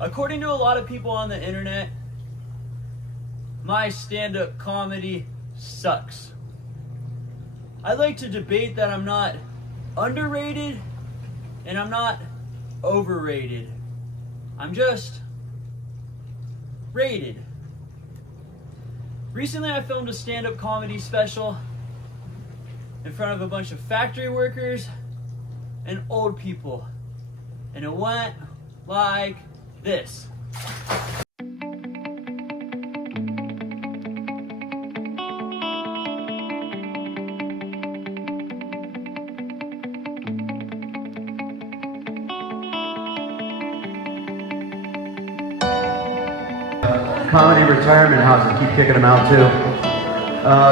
According to a lot of people on the internet, my stand-up comedy sucks. I like to debate that I'm not underrated and I'm not overrated. I'm just rated. Recently I filmed a stand-up comedy special in front of a bunch of factory workers and old people. And it went like this. Comedy retirement houses keep kicking them out too.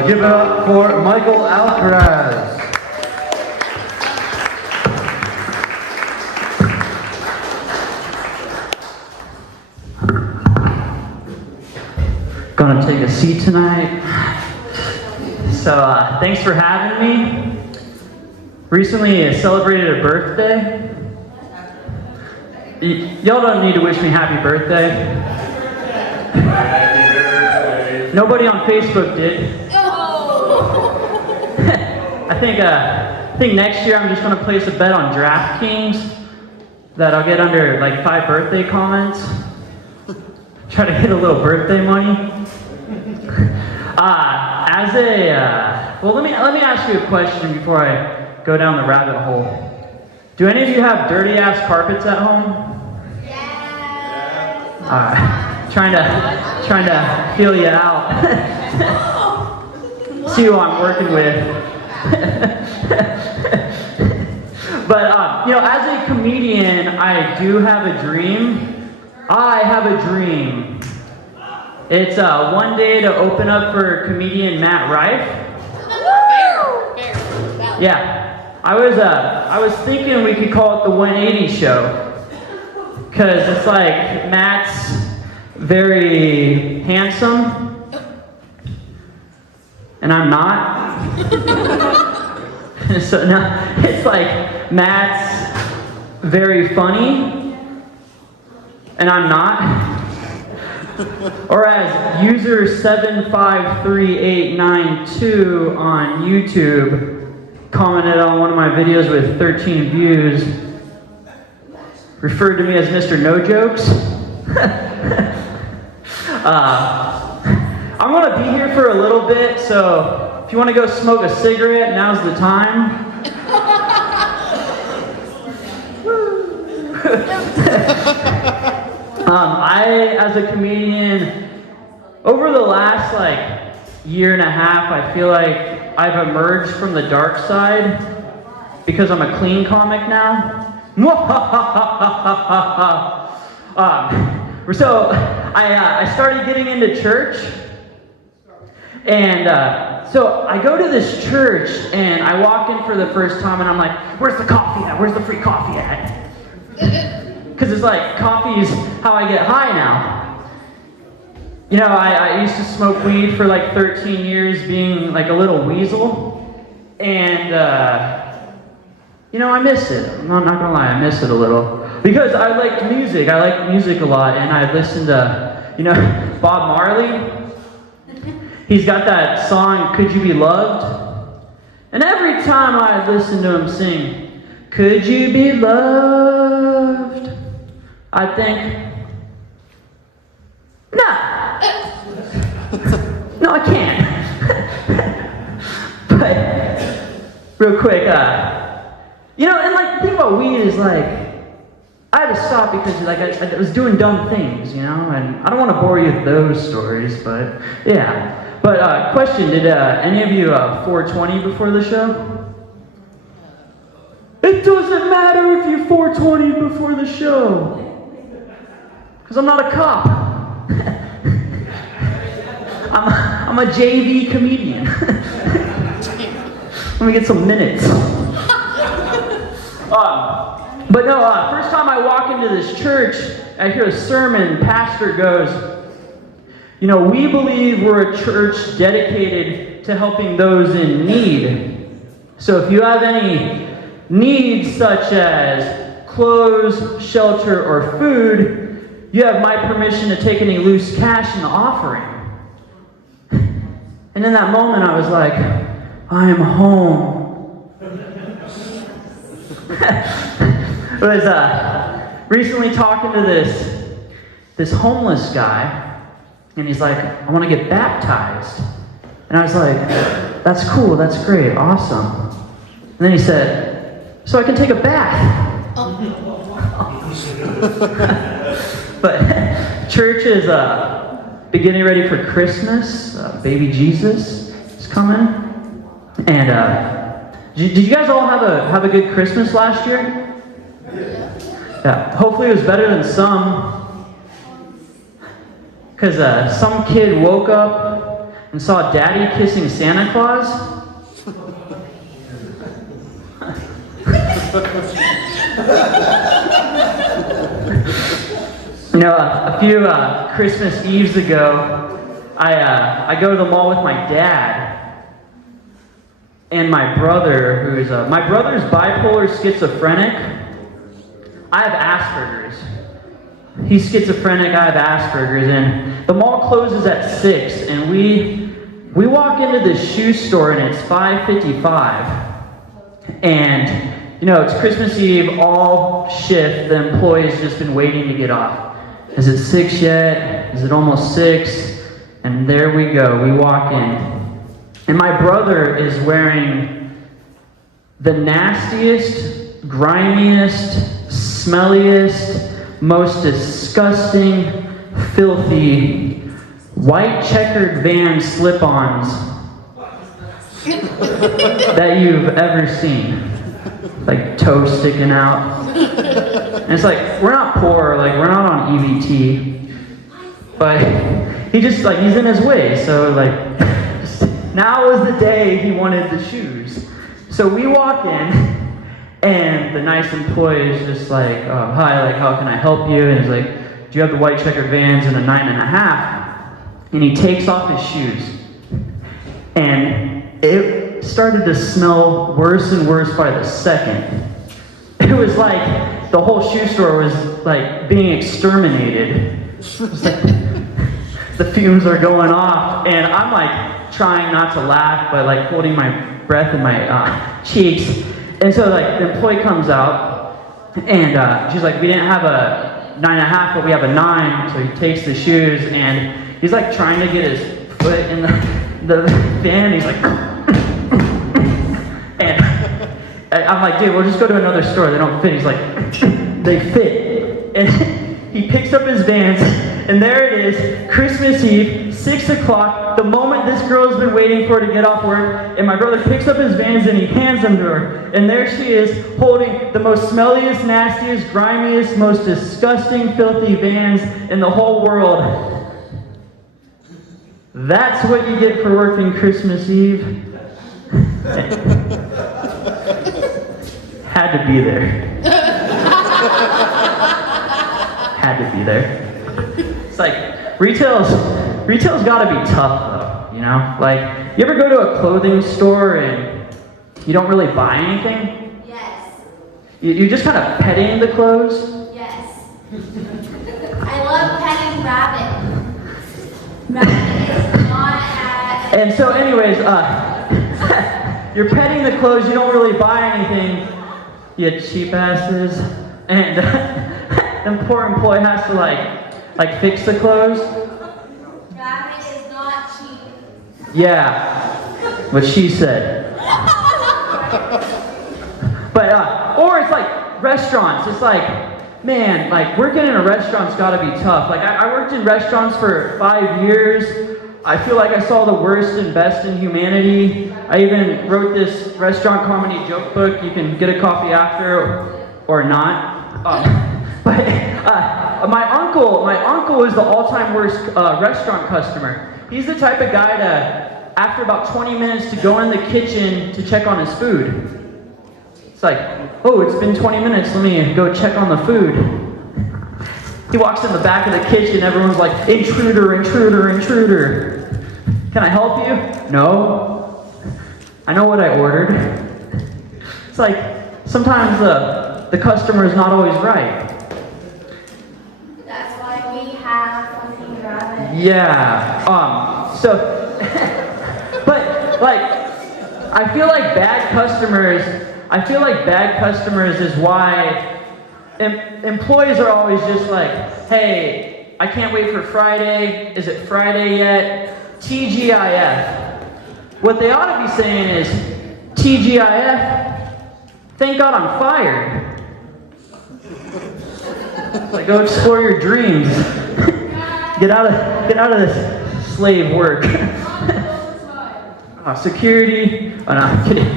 Give it up for Michael Alcaraz. Gonna take a seat tonight. So thanks for having me. Recently I celebrated a birthday. Y'all don't need to wish me happy birthday. Nobody on Facebook did. I think next year I'm just gonna place a bet on DraftKings that I'll get under like 5 birthday comments. Try to hit a little birthday money. Let me ask you a question before I go down the rabbit hole. Do any of you have dirty ass carpets at home? Yeah. Alright. Trying to feel you out. See who I'm working with. But as a comedian, I do have a dream. I have a dream. It's one day to open up for comedian Matt Rife. Fair. Yeah, I was thinking we could call it the 180 show, because it's like Matt's very handsome, and I'm not. So now it's like Matt's very funny, and I'm not. Or as user 753892 on YouTube commented on one of my videos with 13 views, referred to me as Mr. No Jokes. I'm going to be here for a little bit, so if you want to go smoke a cigarette, now's the time. I, as a comedian, over the last year and a half, I feel like I've emerged from the dark side because I'm a clean comic now. So I started getting into church, and so I go to this church, and I walk in for the first time, and I'm like, where's the coffee at? Where's the free coffee at? Because it's like, coffee is how I get high now. I used to smoke weed for 13 years, being a little weasel, and I miss it. I'm not gonna lie, I miss it a little. Because I liked music. I liked music a lot, and I listened to, Bob Marley. He's got that song, Could You Be Loved? And every time I listen to him sing, Could you be loved? I think, no, I can't. But, real quick, and the thing about weed is I had to stop because I was doing dumb things, and I don't want to bore you with those stories, but yeah. But question, did any of you 420 before the show? It doesn't matter if you're 420 before the show, because I'm not a cop. I'm a JV comedian. Let me get some minutes. But no, first time I walk into this church, I hear a sermon, pastor goes, we believe we're a church dedicated to helping those in need. So if you have any needs such as clothes, shelter, or food, you have my permission to take any loose cash in the offering. And in that moment, I was like, I am home. I was recently talking to this homeless guy, and he's like, I want to get baptized. And I was like, that's cool, that's great, awesome. And then he said, so I can take a bath. But church is beginning ready for Christmas. Baby Jesus is coming. And did you guys all have a good Christmas last year? Yeah. Hopefully it was better than some. Because some kid woke up and saw Daddy kissing Santa Claus. You know, a few Christmas Eves ago, I go to the mall with my dad and my brother, who's my brother's bipolar schizophrenic. I have Asperger's. He's schizophrenic. I have Asperger's, and the mall closes at 6, and we walk into this shoe store, and it's 5:55, and you know, it's Christmas Eve, all shift, the employee's just been waiting to get off. Is it 6 yet? Is it almost 6? And there we go, we walk in. And my brother is wearing the nastiest, grimiest, smelliest, most disgusting, filthy, white checkered Vans slip-ons that you've ever seen. Like toe sticking out. And it's like, we're not poor, like we're not on EBT. But he just like, he's in his way. So like, now is the day he wanted the shoes. So we walk in and the nice employee is just like, oh, hi, like how can I help you? And he's like, do you have the white checkered Vans and a 9.5? And he takes off his shoes. And it started to smell worse and worse by the second. It was like the whole shoe store was like being exterminated. It was like the fumes are going off, and I'm like trying not to laugh, but like holding my breath in my cheeks. And so like the employee comes out, and she's like, we didn't have a 9.5, but we have a 9. So he takes the shoes, and he's like trying to get his foot in the van. He's like. And I'm like, dude, we'll just go to another store. They don't fit. He's like, they fit. And he picks up his Vans, and there it is, Christmas Eve, 6 o'clock, the moment this girl's been waiting for to get off work, and my brother picks up his Vans and he hands them to her. And there she is, holding the most smelliest, nastiest, grimiest, most disgusting, filthy Vans in the whole world. That's what you get for working Christmas Eve. Had to be there. Had to be there. It's like retail's got to be tough though, you know. Like you ever go to a clothing store and you don't really buy anything? Yes. You're just kind of petting the clothes. Yes. I love petting Rabbit. Rabbit is not at. And so, anyways, you're petting the clothes. You don't really buy anything. You cheap asses. And the poor employee has to like fix the clothes. Rabbit is not cheap. Yeah, what she said. But or it's like restaurants. It's like, man, like working in a restaurant's got to be tough. Like I worked in restaurants for 5 years. I feel like I saw the worst and best in humanity. I even wrote this restaurant comedy joke book. You can get a copy after or not. But my uncle is the all-time worst restaurant customer. He's the type of guy to, after about 20 minutes, to go in the kitchen to check on his food. It's like, oh, it's been 20 minutes. Let me go check on the food. He walks in the back of the kitchen, everyone's like, intruder, intruder, intruder. Can I help you? No. I know what I ordered. It's like, sometimes the customer is not always right. That's why Yeah. So, but like, I feel like bad customers is why employees are always just like, hey, I can't wait for Friday. Is it Friday yet? TGIF. What they ought to be saying is, TGIF, thank God I'm fired. Like, go explore your dreams. Get out of this slave work. Security. Oh, no, I'm kidding.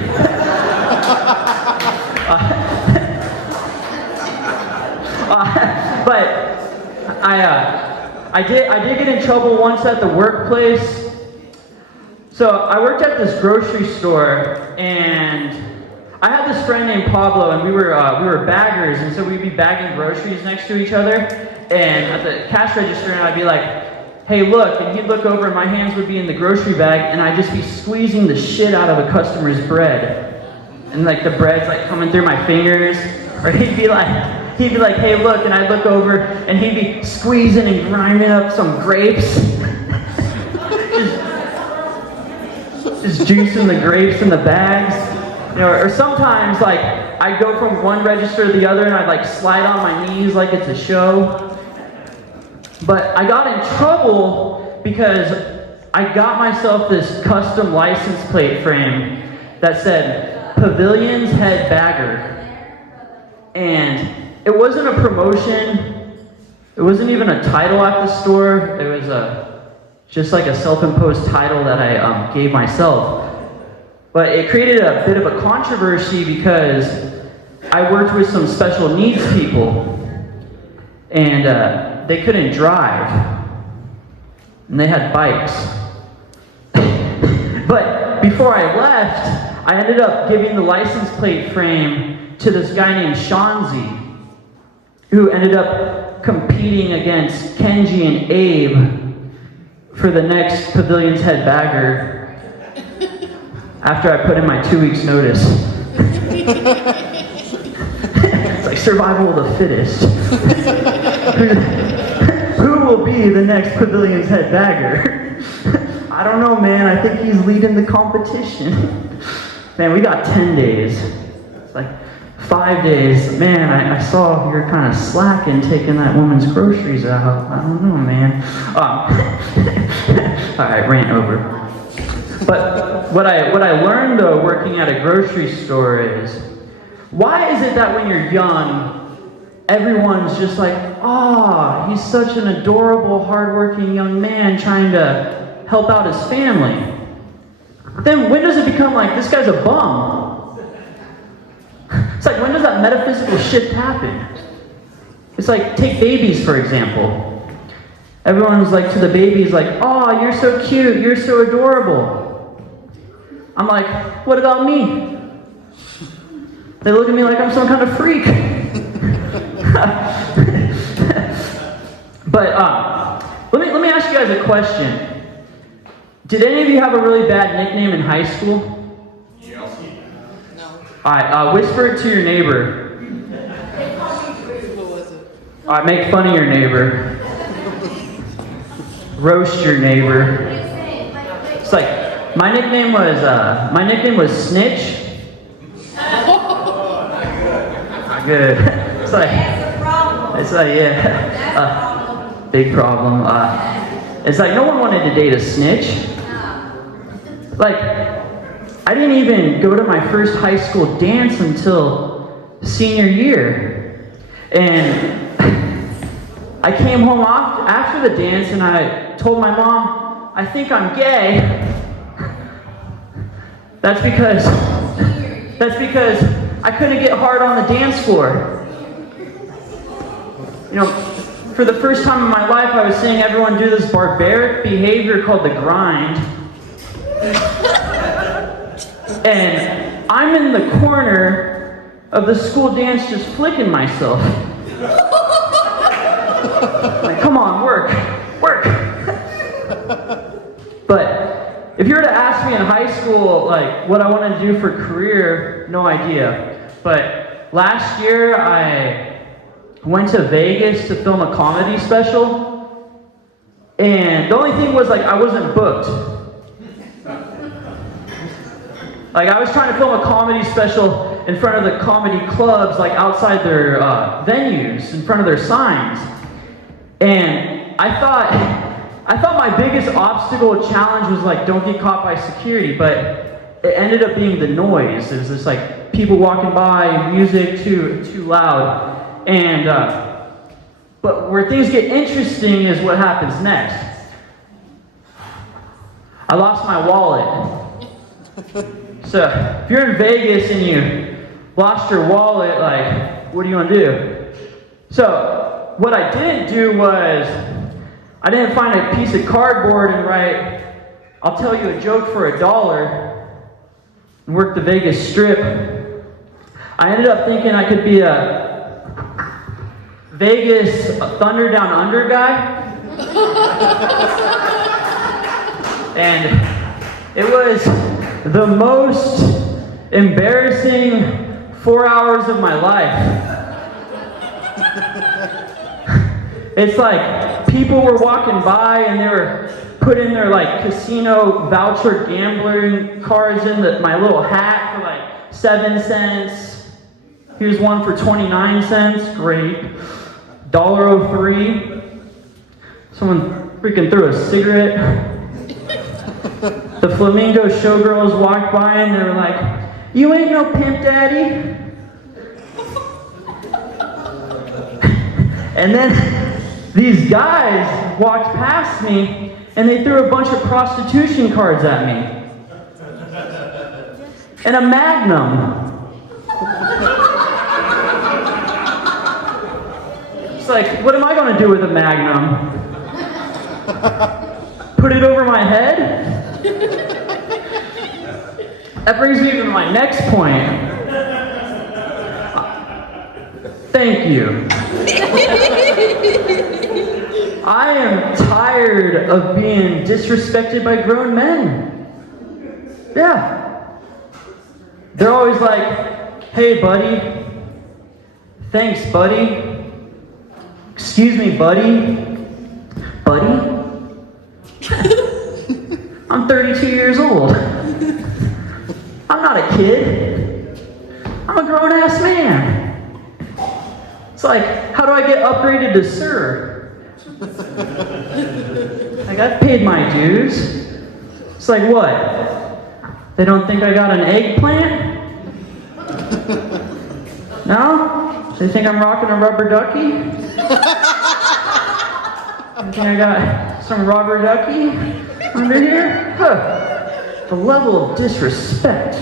But I did get in trouble once at the workplace. So I worked at this grocery store, and I had this friend named Pablo, and we were baggers, and so we'd be bagging groceries next to each other. And at the cash register, and I'd be like, hey, look, and he'd look over, and my hands would be in the grocery bag, and I'd just be squeezing the shit out of a customer's bread. And like the bread's like coming through my fingers. Or he'd be like, hey, look, and I'd look over, and he'd be squeezing and grinding up some grapes. just juicing the grapes in the bags. You know, or sometimes like I'd go from one register to the other, and I'd like slide on my knees like it's a show. But I got in trouble because I got myself this custom license plate frame that said Pavilion's Head Bagger. And it wasn't a promotion. It wasn't even a title at the store. It was just like a self-imposed title that I gave myself. But it created a bit of a controversy because I worked with some special needs people. And they couldn't drive. And they had bikes. But before I left, I ended up giving the license plate frame to this guy named Shanzi, who ended up competing against Kenji and Abe for the next Pavilion's Head Bagger after I put in my 2 weeks notice. It's like survival of the fittest. Who will be the next Pavilion's Head Bagger? I don't know, man. I think he's leading the competition. Man, we got 10 days. It's like 5 days. Man, I saw you were kind of slacking taking that woman's groceries out. I don't know, man. All right, rant over. But what I learned, though, working at a grocery store is, why is it that when you're young, everyone's just like, oh, he's such an adorable, hardworking young man trying to help out his family. Then when does it become like, this guy's a bum? It's like, when does that metaphysical shift happen? It's like, take babies, for example. Everyone's like, to the babies, like, oh, you're so cute, you're so adorable. I'm like, what about me? They look at me like I'm some kind of freak. But let me ask you guys a question. Did any of you have a really bad nickname in high school? No. All right, whisper it to your neighbor. What was it? All right, make fun of your neighbor. Roast your neighbor. It's like my nickname was Snitch. Good. It's like yeah, big problem. It's like no one wanted to date a snitch. Like, I didn't even go to my first high school dance until senior year. And I came home after the dance and I told my mom, I think I'm gay. That's because I couldn't get hard on the dance floor. You know, for the first time in my life, I was seeing everyone do this barbaric behavior called the grind. And I'm in the corner of the school dance just flicking myself. Like, come on, work. But if you were to ask me in high school, like, what I wanted to do for a career, no idea. But last year, I went to Vegas to film a comedy special. And the only thing was, like, I wasn't booked. Like, I was trying to film a comedy special in front of the comedy clubs, like outside their venues, in front of their signs. And I thought my biggest obstacle challenge was like, don't get caught by security, but it ended up being the noise. It was just like people walking by, music too loud. And, but where things get interesting is what happens next. I lost my wallet. So, if you're in Vegas and you lost your wallet, like, what do you want to do? So, what I didn't do was, I didn't find a piece of cardboard and write, I'll tell you a joke for $1, and work the Vegas Strip. I ended up thinking I could be a Vegas Thunder Down Under guy. And it was the most embarrassing 4 hours of my life. It's like people were walking by and they were putting their like casino voucher gambling cards in my little hat for like 7 cents. Here's one for 29 cents. Great. $1.03. Someone freaking threw a cigarette. The Flamingo showgirls walked by and they were like, "You ain't no pimp daddy." And then these guys walked past me and they threw a bunch of prostitution cards at me. And a Magnum. It's like, what am I going to do with a Magnum? Put it over my head? That brings me to my next point. Thank you. I am tired of being disrespected by grown men. Yeah. They're always like, "Hey, buddy. Thanks, buddy. Excuse me, buddy. Buddy? I'm 32 years old. I'm not a kid. I'm a grown-ass man." It's like, how do I get upgraded to sir? Like, I've paid my dues. It's like, what? They don't think I got an eggplant? No? They think I'm rocking a rubber ducky? You think I got some rubber ducky under here? Huh. The level of disrespect.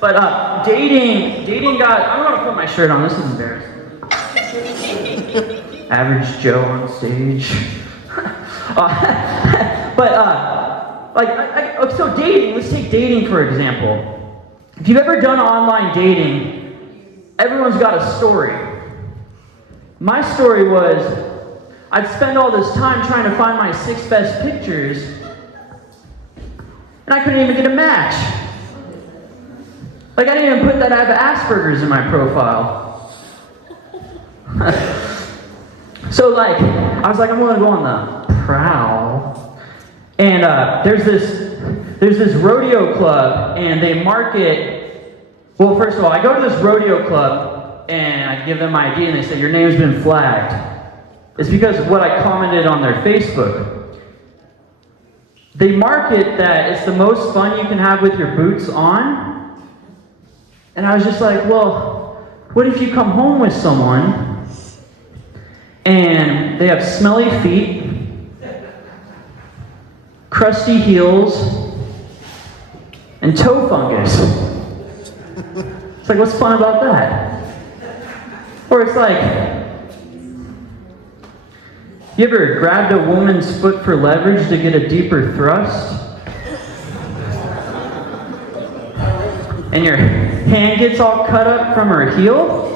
But dating got, I'm gonna put my shirt on, this is embarrassing. Average Joe on stage. So dating, let's take dating for example. If you've ever done online dating, everyone's got a story. My story was, I'd spend all this time trying to find my 6 best pictures, and I couldn't even get a match. Like, I didn't even put that I have Asperger's in my profile. So, like, I was like, I'm gonna go on the prowl. And there's this rodeo club, and they market, well, first of all, I go to this rodeo club, and I give them my ID, and they say, your name's been flagged. It's because of what I commented on their Facebook. They market that it's the most fun you can have with your boots on. And I was just like, well, what if you come home with someone and they have smelly feet, crusty heels, and toe fungus? It's like, what's fun about that? Or it's like, you ever grabbed a woman's foot for leverage to get a deeper thrust? And your hand gets all cut up from her heel?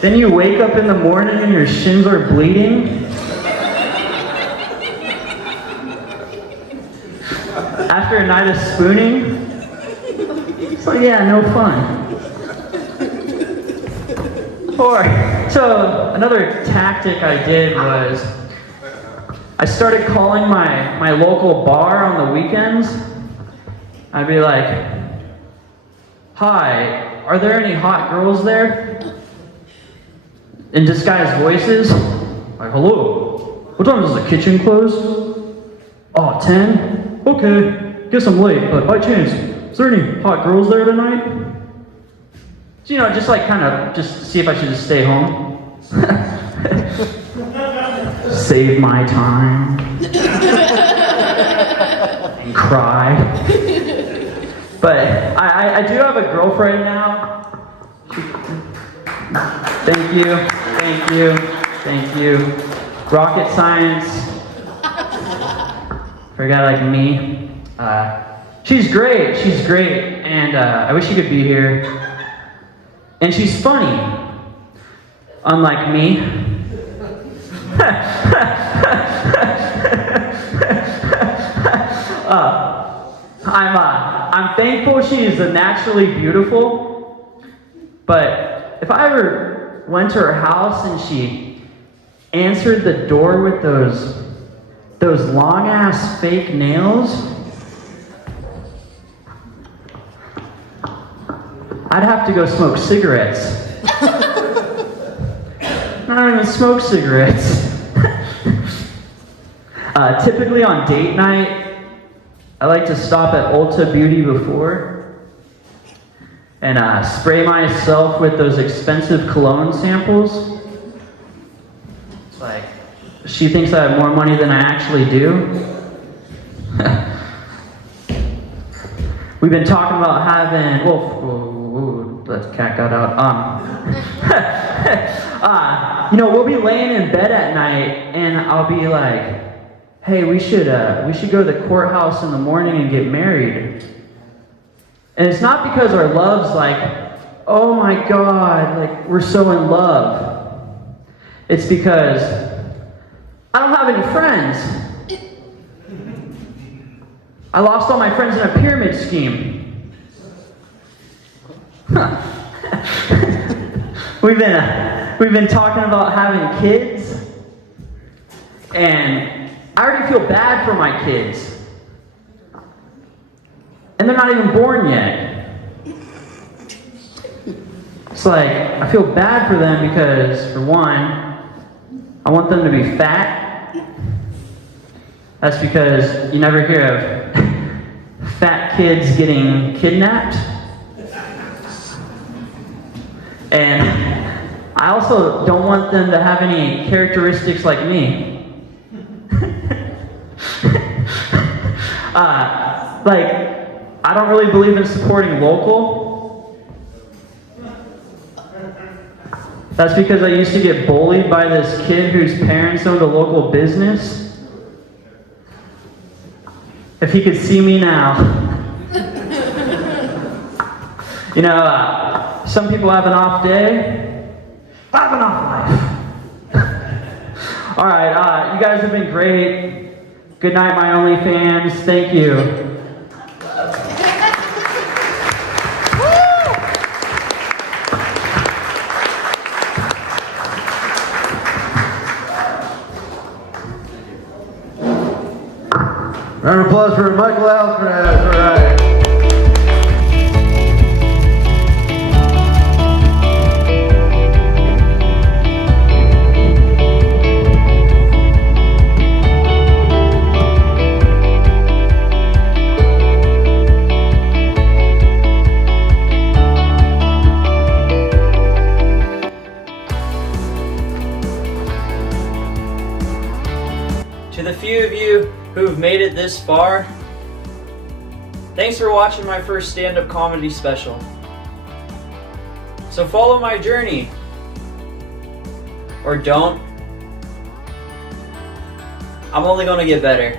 Then you wake up in the morning and your shins are bleeding? After a night of spooning? It's like, yeah, no fun. So another tactic I did was I started calling my local bar on the weekends. I'd be like, "Hi, are there any hot girls there?" In disguised voices. Like, "Hello, what time does the kitchen close?" "Oh, 10? Okay, guess I'm late, but by chance, is there any hot girls there tonight?" So, just like just see if I should just stay home. Save my time. And cry. But I do have a girlfriend now. Thank you. Rocket science. For a guy like me. She's great, and I wish she could be here. And she's funny. Unlike me. I'm thankful she's naturally beautiful, but if I ever went to her house and she answered the door with those long ass fake nails, I'd have to go smoke cigarettes. I don't even smoke cigarettes. Typically on date night, I like to stop at Ulta Beauty before and spray myself with those expensive cologne samples. It's like, she thinks I have more money than I actually do. We've been talking about having, let's cat that out. We'll be laying in bed at night and I'll be like, "Hey, we should go to the courthouse in the morning and get married." And it's not because our love's like, "Oh my God, like we're so in love." It's because I don't have any friends. I lost all my friends in a pyramid scheme. We've been talking about having kids, and I already feel bad for my kids. And they're not even born yet. It's like, I feel bad for them because, for one, I want them to be fat. That's because you never hear of fat kids getting kidnapped. And I also don't want them to have any characteristics like me. I don't really believe in supporting local. That's because I used to get bullied by this kid whose parents owned a local business. If he could see me now. Some people have an off day. I have an off life. All right, you guys have been great. Good night, my OnlyFans. Thank you. Round of applause for Michael Alcaraz. All right. To the few of you who've made it this far, thanks for watching my first stand-up comedy special. So follow my journey. Or don't. I'm only gonna get better.